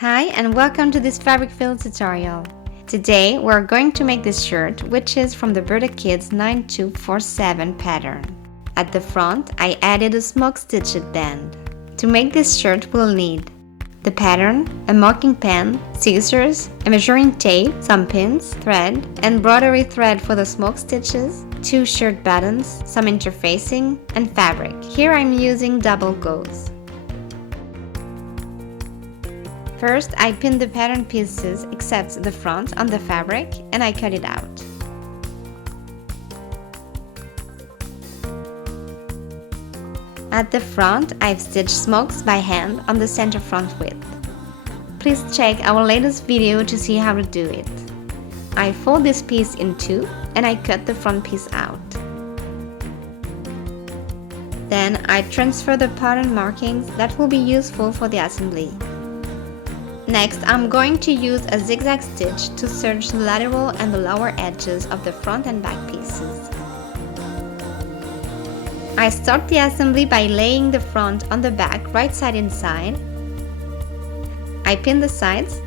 Hi and welcome to this fabric fill tutorial. Today we're going to make this shirt, which is from the Burda Kids 9247 pattern. At the front I added a smoke stitched band. To make this shirt we'll need the pattern, a marking pen, scissors, a measuring tape, some pins, thread, embroidery thread for the smoke stitches, 2 shirt buttons, some interfacing, and fabric. Here I'm using double gauze. First, I pinned the pattern pieces except the front on the fabric and I cut it out. At the front, I've stitched smokes by hand on the center front width. Please check our latest video to see how to do it. I fold this piece in two and I cut the front piece out. Then I transfer the pattern markings that will be useful for the assembly. Next, I'm going to use a zigzag stitch to serge the lateral and the lower edges of the front and back pieces. I start the assembly by laying the front on the back right side inside. I pin the sides.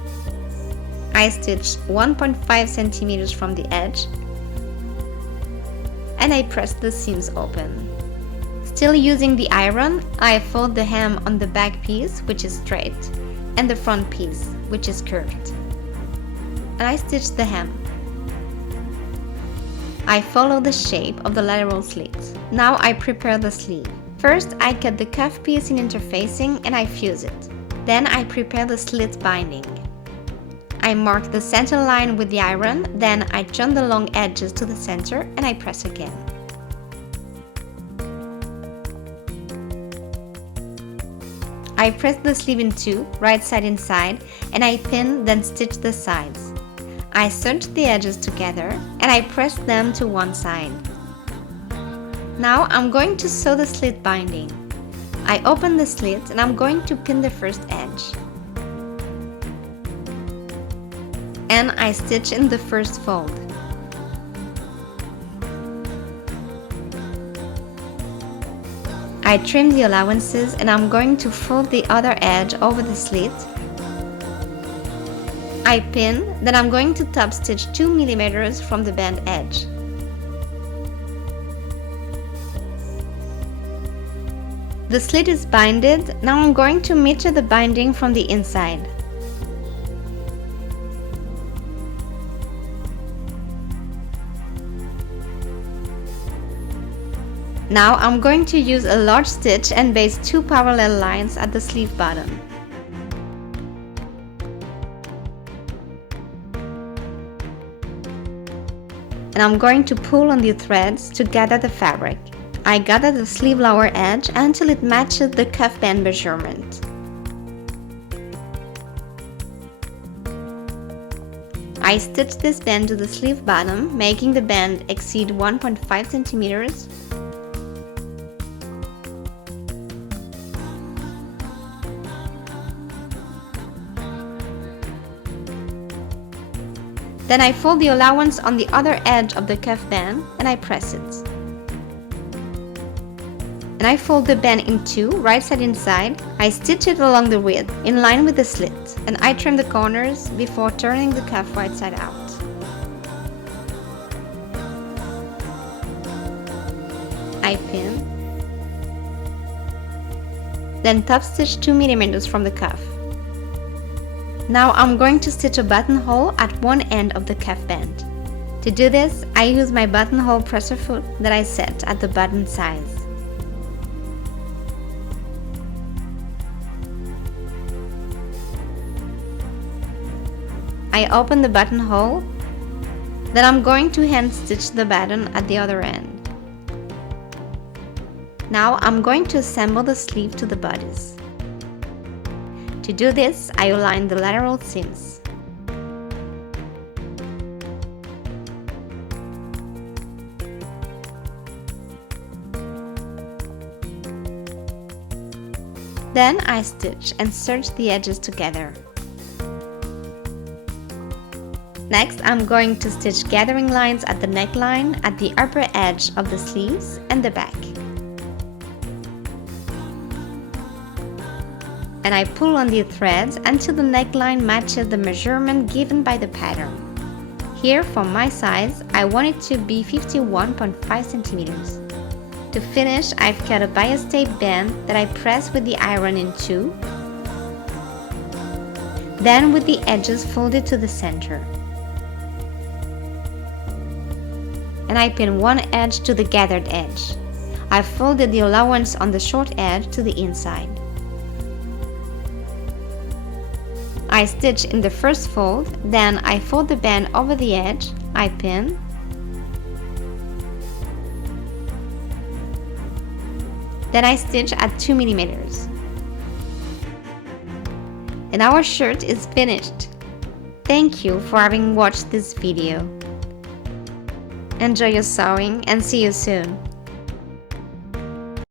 I stitch 1.5 centimeters from the edge and I press the seams open. Still using the iron, I fold the hem on the back piece, which is straight, and the front piece, which is curved. And I stitch the hem. I follow the shape of the lateral slit. Now I prepare the sleeve. First, I cut the cuff piece in interfacing and I fuse it. Then I prepare the slit binding. I mark the center line with the iron, then I turn the long edges to the center and I press again. I press the sleeve in two, right side inside, and I pin, then stitch the sides. I serge the edges together and I press them to one side. Now I'm going to sew the slit binding. I open the slit and I'm going to pin the first edge. And I stitch in the first fold. I trim the allowances and I'm going to fold the other edge over the slit. I pin, then I'm going to top stitch 2 mm from the band edge. The slit is binded, now I'm going to measure the binding from the inside. Now I'm going to use a large stitch and base 2 parallel lines at the sleeve bottom. And I'm going to pull on the threads to gather the fabric. I gather the sleeve lower edge until it matches the cuff band measurement. I stitch this band to the sleeve bottom, making the band exceed 1.5 centimeters. Then I fold the allowance on the other edge of the cuff band and I press it. And I fold the band in two, right side inside. I stitch it along the width, in line with the slit, and I trim the corners before turning the cuff right side out. I pin, then top stitch 2 mm from the cuff. Now I'm going to stitch a buttonhole at one end of the cuff band. To do this, I use my buttonhole presser foot that I set at the button size. I open the buttonhole, then I'm going to hand stitch the button at the other end. Now I'm going to assemble the sleeve to the bodice. To do this, I align the lateral seams. Then I stitch and serge the edges together. Next, I'm going to stitch gathering lines at the neckline, at the upper edge of the sleeves and the back. and I pull on the threads until the neckline matches the measurement given by the pattern. Here, for my size, I want it to be 51.5 centimeters. To finish, I've cut a bias tape band that I press with the iron in two, then with the edges folded to the center. And I pin one edge to the gathered edge. I folded the allowance on the short edge to the inside. I stitch in the first fold, then I fold the band over the edge, I pin, then I stitch at 2 millimeters. And our shirt is finished. Thank you for having watched this video. Enjoy your sewing and see you soon.